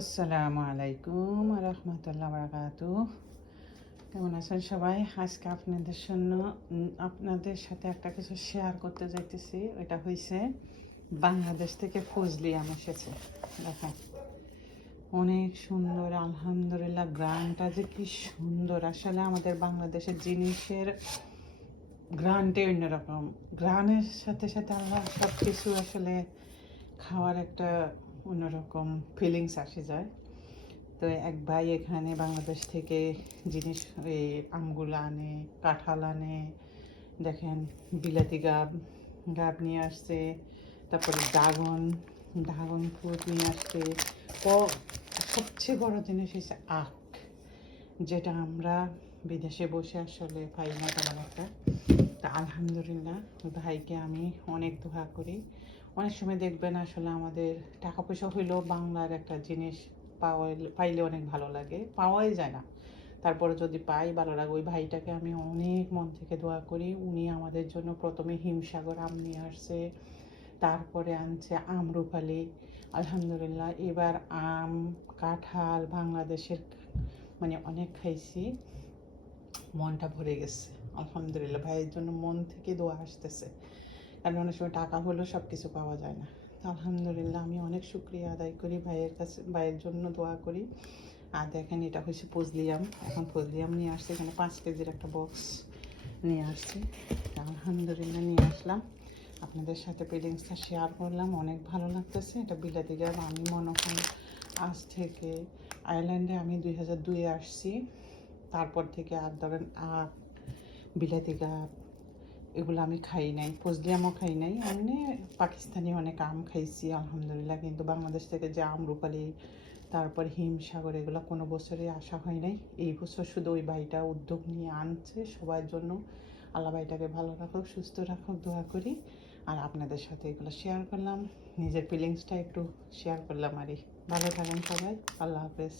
আসসালামু আলাইকুম রহমতুল্লাহ বারাকাতু। কেমন আছেন সবাই? আজকে আপনাদের সাথে একটা কিছু শেয়ার করতে যাইতেছি। এটা হয়েছে বাংলাদেশ থেকে ফজলি আম এসেছে। দেখেন অনেক সুন্দর, আলহামদুলিল্লাহ। গ্রানটা যে কি সুন্দর! আসলে আমাদের বাংলাদেশের জিনিসের গ্রানটাই অন্যরকম। গ্রানের সাথে সাথে আল্লাহ সব কিছু আসলে খাওয়ার একটা অন্যরকম ফিলিংস আসে যায়। তো এক ভাই এখানে বাংলাদেশ থেকে জিনিস এই আমগুলো আনে, কাঁঠাল আনে, দেখেন বিলাতি গাব গাব নিয়ে আসছে, তারপরে ড্রাগন ফ্রুট নিয়ে আসছে। ও সবচেয়ে বড় জিনিস হচ্ছে আখ, যেটা আমরা বিদেশে বসে আসলে পাই না তেমন একটা। তা আলহামদুলিল্লাহ ভাইকে আমি অনেক দোয়া করি। অনেক সময় দেখবেন আসলে আমাদের টাকা পয়সা হইলেও বাংলার একটা জিনিস পাইলে অনেক ভালো লাগে, পাওয়াই যায় না। তারপরে যদি পাই ভালো লাগে। ওই ভাইটাকে আমি অনেক মন থেকে দোয়া করি। উনি আমাদের জন্য প্রথমে হিমসাগর আম নিয়ে আসছে, তারপরে আনছে আমরুপালি। আলহামদুলিল্লাহ এবার আম, কাঁঠাল বাংলাদেশের মানে অনেক খাইছি, মনটা ভরে গেছে। আলহামদুলিল্লাহ ভাইয়ের জন্য মন থেকে দোয়া আসতেছে, কারণ অনেক সময় টাকা হলেও সব কিছু পাওয়া যায় না। আলহামদুলিল্লাহ আমি অনেক শুক্রিয়া আদায় করি ভাইয়ের কাছে, ভাইয়ের জন্য দোয়া করি। আর দেখেন এটা হচ্ছে ফজলি আম। এখন ফজলি আম নিয়ে আসছে, এখানে 5 কেজির একটা বক্স নিয়ে আসছে। আলহামদুলিল্লাহ নিয়ে আসলাম, আপনাদের সাথে ফিলিংসটা শেয়ার করলাম। অনেক ভালো লাগতেছে। এটা বিলাতি গাব। আমি মনে হয় আজ থেকে আয়ারল্যান্ডে আমি 2002-এ আসছি। তারপর থেকে আর ধরেন আখ, বিলাতি গাব এগুলো আমি খাই নাই, ফজলি আমও খাই নাই। এমনি পাকিস্তানি অনেক আম খাইছি আলহামদুলিল্লাহ, কিন্তু বাংলাদেশ থেকে যে আমরুপালি, তারপর হিমসাগর, এগুলো কোনো বছরই আসা হয় নাই। এই বছর শুধু ওই ভাইটা উদ্যোগ নিয়ে আনছে সবার জন্য। আল্লাহ ভাইটাকে ভালো রাখুক, সুস্থ রাখুক, দোয়া করি। আর আপনাদের সাথে এগুলো শেয়ার করলাম, নিজের ফিলিংসটা একটু শেয়ার করলাম। ভালো থাকেন সবাই, আল্লাহ হাফেজ।